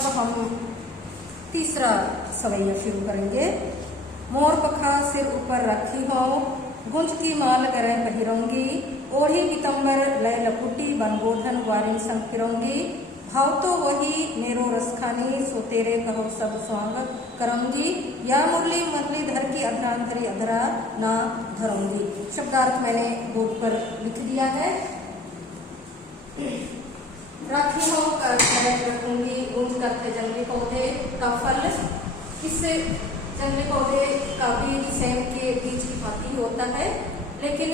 अब हम तीसरा सवैया शुरू करेंगे। मोर पखा सिर ऊपर रखी हो, गुंज की माल करे पहिरोंगी, ओढ़ी पीतम्बर लय लपुटी, बनगोधन ग्वारिन संग फिरोंगी, भाव तो वही मेरो रसखानी, सो तेरे कहो सब स्वागत करूंगी, या मुरली मुरली धर की अधरांधरी अधरा ना धरूंगी। शब्दार्थ मैंने बोर्ड पर लिख दिया है। राखी हो कर रखूंगी, गुंज करते जंगली पौधे का फल, इससे जंगली पौधे का बीज सेम के बीज की भांति होता है, लेकिन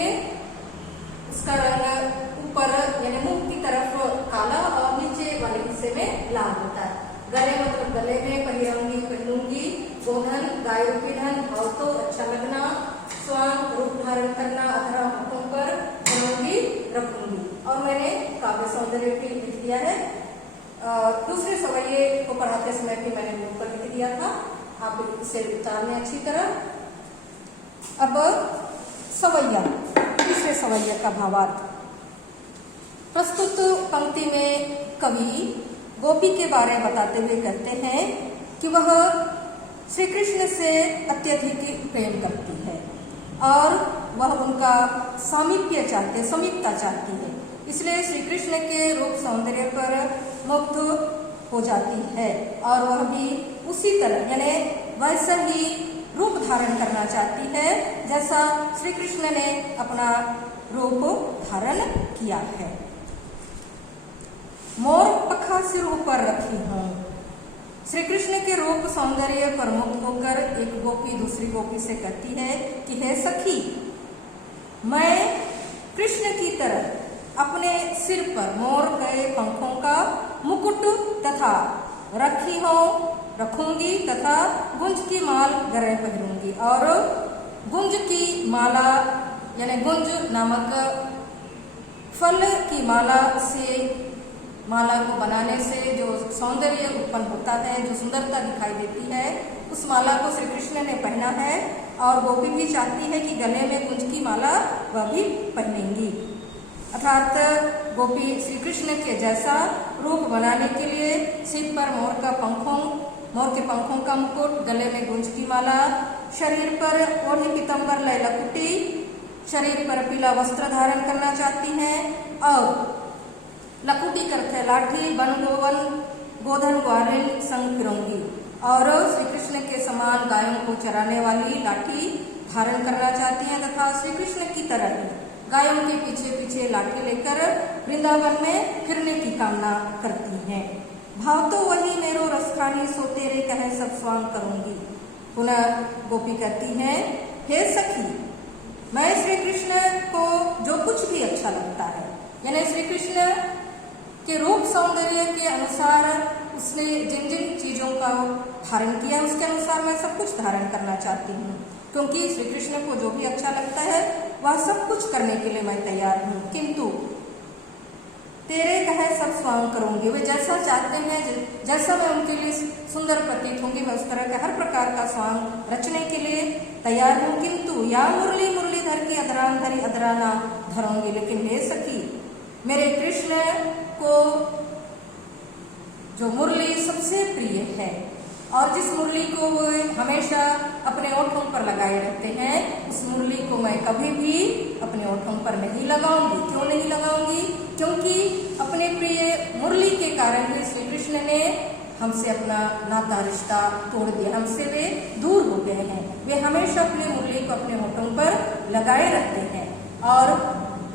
उसका रंग ऊपर यानी मुख की तरफ काला और नीचे वाले हिस्से में लाल होता है। गले मतलब गले में, पहिरंगी पहनूंगी, गोधन गाय रूपी धन, भाव तो अच्छा लगना, स्वांग रूप धारण करना, अधरा हाथों पर रखूंगी रखूंगी। और मैंने काव्य सौंदर्य भी लिख दिया है। दूसरे सवैये को पढ़ाते समय भी मैंने मुख पर लिख दिया था, आप इसे उतारने अच्छी तरह। अब सवैया, तीसरे सवैया का भावार्थ। प्रस्तुत पंक्ति में कवि गोपी के बारे में बताते हुए कहते हैं कि वह श्री कृष्ण से अत्यधिक प्रेम करती है और वह उनका सामीप्य चाहते, समीपता चाहती है, इसलिए श्री कृष्ण के रूप सौंदर्य पर मुग्ध हो जाती है और वह भी उसी तरह यानी वैसा ही रूप धारण करना चाहती है जैसा श्री कृष्ण ने अपना रूप धारण किया है। मोर पखा सिर ऊपर रखी हूं। श्री कृष्ण के रूप सौंदर्य पर मुग्ध होकर एक गोपी दूसरी गोपी से कहती है कि हे सखी, मैं कृष्ण की तरह अपने सिर पर मोर के पंखों का मुकुट तथा रखी हो रखूंगी तथा गुंज की माल गले पहनूंगी। और गुंज की माला यानी गुंज नामक फल की माला से, माला को बनाने से जो सौंदर्य उत्पन्न होता है, जो सुंदरता दिखाई देती है, उस माला को श्री कृष्ण ने पहना है और गोपी भी चाहती है कि गले में गुंज की माला वह भी पहनेंगी। अर्थात गोपी श्री कृष्ण के जैसा रूप बनाने के लिए सिर पर मोर के पंखों का मुकुट, गले में गुंज की माला, शरीर पर ओढ़ी पीतम्बर लय लकुटी, शरीर पर पीला वस्त्र धारण करना चाहती हैं और लकुटी करते लाठी, बन गोधन ग्वारिन संग फिरोंगी, और श्री कृष्ण के समान गायों को चराने वाली लाठी धारण करना चाहती हैं तथा श्री कृष्ण की तरह गायों के पीछे पीछे लाठी लेकर वृंदावन में फिरने की कामना करती हैं। भाव तो वही मेरो रसखानी, सो तेरे कहे सब स्वांग करूंगी। पुनः गोपी कहती हैं, हे सखी, मैं श्री कृष्ण को जो कुछ भी अच्छा लगता है, यानी श्री कृष्ण के रूप सौंदर्य के अनुसार उसने जिन जिन चीजों का धारण किया उसके अनुसार मैं सब कुछ धारण करना चाहती हूँ, क्योंकि श्री कृष्ण को जो भी अच्छा लगता है वह सब कुछ करने के लिए मैं तैयार हूँ, किंतु तेरे कहे सब स्वांग करूंगी। वे जैसा चाहते हैं, जैसा मैं उनके लिए सुंदर प्रतीत होंगी, मैं उस तरह के हर प्रकार का स्वांग रचने के लिए तैयार हूँ, किंतु या मुरली मुरलीधर की अधरांधरी अधरा ना धरूंगी। लेकिन हे सखी, मेरे कृष्ण को जो मुरली सबसे प्रिय है और जिस मुरली को वो हमेशा अपने ओठों पर लगाए रखते हैं, उस मुरली को मैं कभी भी अपने ओठों पर नहीं लगाऊंगी। क्यों नहीं लगाऊंगी? क्योंकि अपने प्रिय मुरली के कारण ही श्री कृष्ण ने हमसे अपना नाता रिश्ता तोड़ दिया, हमसे वे दूर हो गए हैं। वे हमेशा अपनी मुरली को अपने होठों पर लगाए रखते हैं। और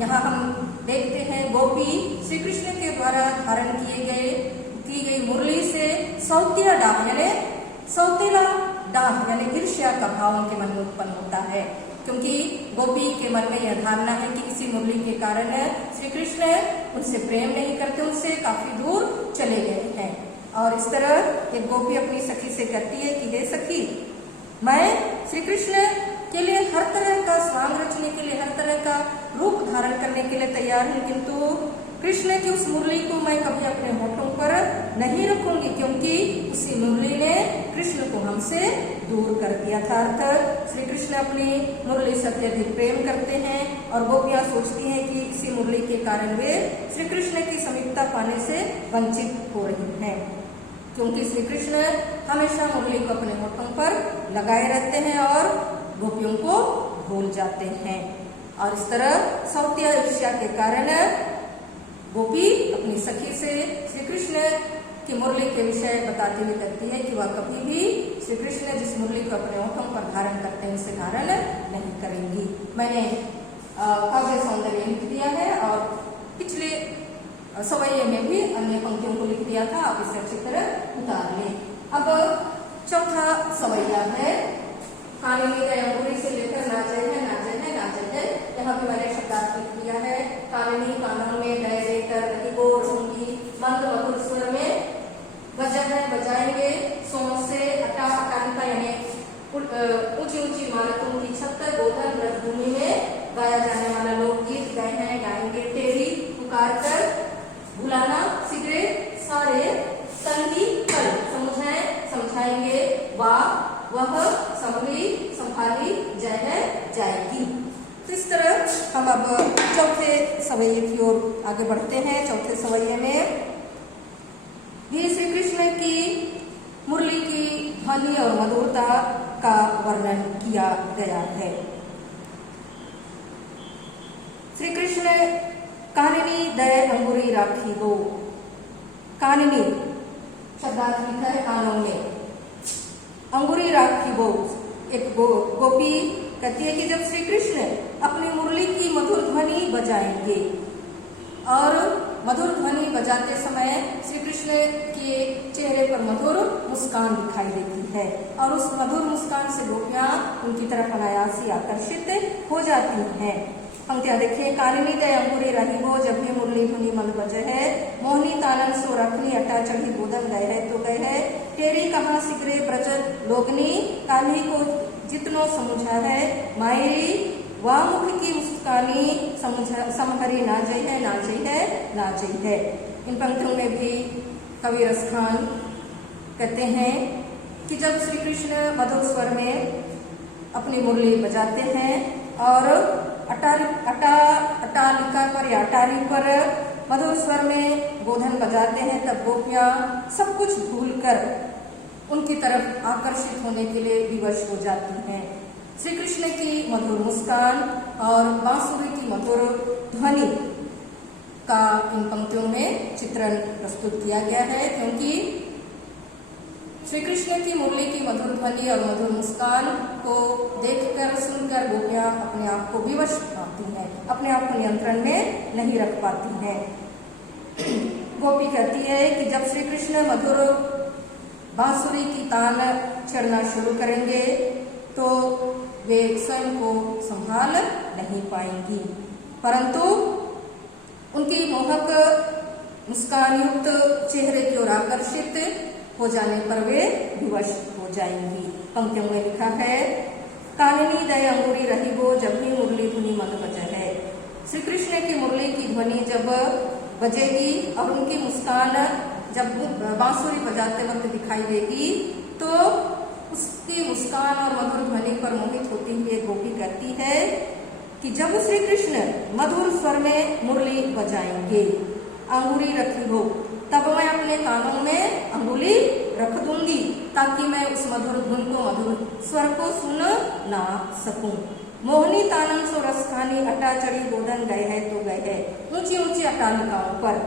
यहाँ हम देखते हैं गोपी श्री कृष्ण के द्वारा धारण की गई मुरली से सौतेला डाह यानी सौतेला डाह यानी ईर्ष्या का भाव उनके मन में उत्पन्न होता है, क्योंकि गोपी के मन में यह धारणा है कि किसी मुरली के कारण श्री कृष्ण उनसे प्रेम नहीं करते, उनसे काफी दूर चले गए हैं। और इस तरह एक गोपी अपनी सखी से कहती है कि हे सखी, मैं श्री कृष्ण के लिए हर तरह का स्वांग रचने के लिए, हर तरह का रूप धारण करने के लिए तैयार हूँ, किंतु कृष्ण की उस मुरली को मैं कभी अपने होठों पर नहीं रखूंगी, क्योंकि उसी मुरली ने कृष्ण को हमसे दूर कर दिया था। अर्थात श्री कृष्ण अपनी मुरली से अत्यधिक प्रेम करते हैं और गोपियां सोचती हैं कि इसी मुरली के कारण वे श्री कृष्ण की समीपता पाने से वंचित हो रही हैं। क्योंकि श्री कृष्ण हमेशा मुरली को अपने होठों पर लगाए रहते हैं और गोपियों को भूल जाते हैं। और इस तरह सौत्या ईर्ष्या के कारण गोपी अपनी सखी से श्री कृष्ण की मुरली के विषय बताते हुए कहती है कि वह कभी भी श्री कृष्ण जिस मुरली को अपने होठों पर धारण करते हैं उसे धारण नहीं करेंगी। मैंने काव्य सौंदर्य लिख दिया है और पिछले सवैये में भी अन्य पंक्तियों को लिख दिया था, आप इसे अच्छी तरह उतार लें। अब चौथा सवैया है कामिनी दया अंगुरी से लेकर नाचे है नाचे है नाचे है। यहाँ भी मैंने शब्दार्थ लिख दिया है। कामिनी कानों में दय देकर गोर होंगी, मंद मधुर स्वर में बजाएंगे, सोन से अटा अटारिका यानी ऊंची ऊंची इमारतों की छत पर गोधन रजभूमि में गाया जाने वाला लोकगीत गाएंगे। टेरी पुकार कर बुलाना सिगरे सारे संगी कल समझाएंगे वह संभाली जाएगी। तो इस तरह हम अब चौथे सवैये की ओर आगे बढ़ते हैं। चौथे सवैये में भी श्री कृष्ण की मुरली की ध्वनि और मधुरता का वर्णन किया गया है। श्री कृष्ण काननी दय अंगुरी राखी गो, काननी शब्दार्थ लिखा है कानों में, अंगुरी राखी गो एक गोपी कहती है कि जब श्री कृष्ण अपनी मुरली की मधुर ध्वनि बजाएंगे और मधुर ध्वनि बजाते समय श्री कृष्ण के चेहरे पर मधुर मुस्कान दिखाई देती है और उस मधुर मुस्कान से गोपियां उनकी तरफ अनायास ही आकर्षित हो जाती हैं। पंक्तियां देखिए। काननी दय अंगुरी रही हो जब भी मुरली धुनी मन बजे है, मोहनी तानन सो रखनी अटा चढ़ी गोदन गए है तो गए है, टेरी कहाँ सिगरे ब्रज लोगनी, कान्ही को जितनो समझा है, मायरी वामुख की मुस्कानी समहरी नाजई है। इन पंक्तियों में भी कवि रसखान कहते हैं कि जब श्री कृष्ण मधुर स्वर में अपनी मुरली बजाते हैं और अटालिका पर या अटारी पर मधुर स्वर में गोधन बजाते हैं, तब गोपियां सब कुछ भूलकर उनकी तरफ आकर्षित होने के लिए विवश हो जाती हैं। श्री कृष्ण की मधुर मुस्कान और बांसुरी की मधुर ध्वनि का इन पंक्तियों में चित्रण प्रस्तुत किया गया है, क्योंकि श्री कृष्ण की मुरली की मधुर ध्वनि और मधुर मुस्कान को देखकर सुनकर गोपियां अपने आप को विवश पाती हैं, अपने आप को नियंत्रण में नहीं रख पाती हैं। गोपी कहती है कि जब श्री कृष्ण मधुर बांसुरी की तान छेड़ना शुरू करेंगे तो वे स्वयं को संभाल नहीं पाएंगी, परंतु उनकी मोहक मुस्कान युक्त चेहरे की ओर आकर्षित हो जाने पर वे विवश हो जाएंगी। पंक्तियों में लिखा है काननी दय अंगुरी रही हो जब भी मुरली धुनी मन बजे है। श्री कृष्ण की मुरली की ध्वनि जब बजेगी और उनकी मुस्कान जब बांसुरी बजाते वक्त दिखाई देगी तो उसकी मुस्कान और मधुर ध्वनि पर मोहित होती हुई गोपी कहती है कि जब श्री कृष्ण मधुर स्वर में मुरली बजाएंगे, अंगुली रखी हो, तब मैं अपने कानों में अंगुली रख दूंगी ताकि मैं उस मधुर धुन को, मधुर स्वर को सुन ना सकूं। मोहनी तानम सो रसखानी अटा चढ़ी गोदन गए है तो गए है। ऊंची ऊंची अटालिकाओं पर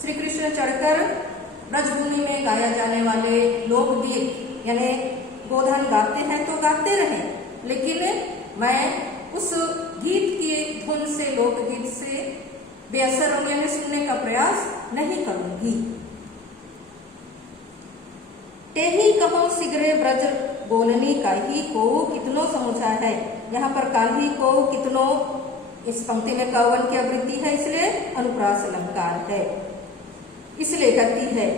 श्री कृष्ण चढ़कर ब्रजभूमि में गाया जाने वाले लोकगीत यानी गोधन गाते हैं तो गाते रहे, लेकिन मैं उस गीत की धुन से, लोकगीत से बेअसर होने सुनने का प्रयास नहीं करूंगी। तेही कहो सिगरे ब्रज बोलनी काल्ही को कितनो समुझा है। यहाँ पर काल्ही को कितनो इस पंक्ति में कवन की आवृत्ति है, इसलिए अनुप्रास अलंकार है, इसलिए कहती है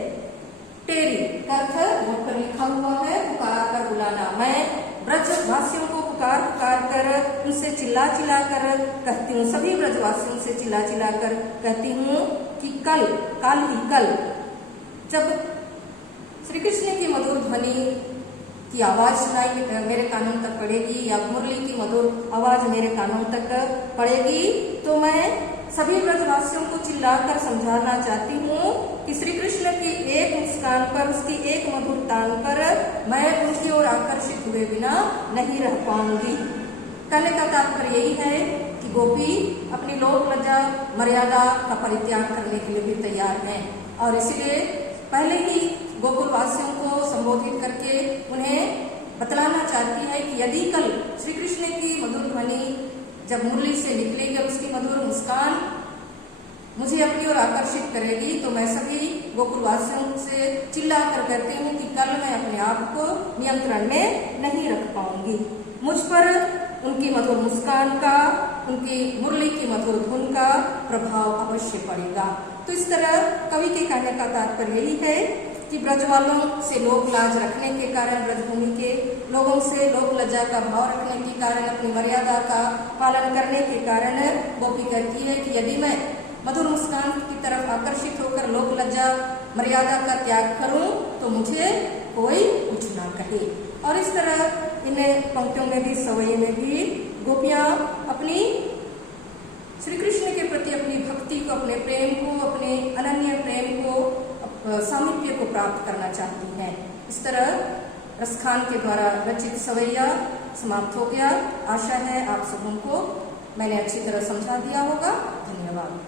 टेरी अर्थ पर लिखा हुआ है पुकार कर बुलाना। मैं ब्रजवासियों को पुकार कर उनसे चिल्ला कर कहती हूँ, सभी ब्रजवासियों से चिल्ला कर कहती हूँ कि कल जब श्री कृष्ण की मधुर ध्वनि की आवाज सुनाई मेरे कानों तक पड़ेगी या मुरली की मधुर आवाज मेरे कानों तक पड़ेगी तो मैं सभी ब्रजवासियों को चिल्लाकर समझाना चाहती हूँ कि श्री कृष्ण की एक मुस्कान पर, उसकी एक मधुर तान पर मैं उनकी ओर आकर्षित हुए बिना नहीं रह पाऊंगी। कहने का तात्पर्य यही है कि गोपी अपनी लोक लज्जा मर्यादा का परित्याग करने के लिए भी तैयार हैं और इसलिए पहले ही गोकुल वासियों को संबोधित करके उन्हें बतलाना चाहती है कि यदि कल श्री कृष्ण की मधुर ध्वनि जब मुरली से निकलेगी और उसकी मधुर मुस्कान मुझे अपनी ओर आकर्षित करेगी तो मैं सभी गोकुल वासियों से चिल्ला कर कहती हूँ कि कल मैं अपने आप को नियंत्रण में नहीं रख पाऊंगी। मुझ पर उनकी मधुर मुस्कान का, उनकी मुरली की मधुर धुन का प्रभाव अवश्य पड़ेगा। तो इस तरह कवि के कहने का तात्पर्य यही है कि ब्रज वालों से लोक लाज रखने के कारण, ब्रजभूमि के लोगों से लोक लज्जा का भाव रखने के कारण, अपनी मर्यादा का पालन करने के कारण गोपी कहती है कि यदि मैं मधुर मुस्कान की तरफ आकर्षित होकर लोक लज्जा मर्यादा का त्याग करूं तो मुझे कोई कुछ ना कहे। और इस तरह इन पंक्तियों में भी, सवई में भी गोपियां अपनी श्री कृष्ण के प्रति अपनी भक्ति को, अपने प्रेम को, अपने अनन्य प्रेम को, सामीप्य को प्राप्त करना चाहती हैं। इस तरह रसखान के द्वारा रचित सवैया समाप्त हो गया। आशा है आप सबों को मैंने अच्छी तरह समझा दिया होगा। धन्यवाद।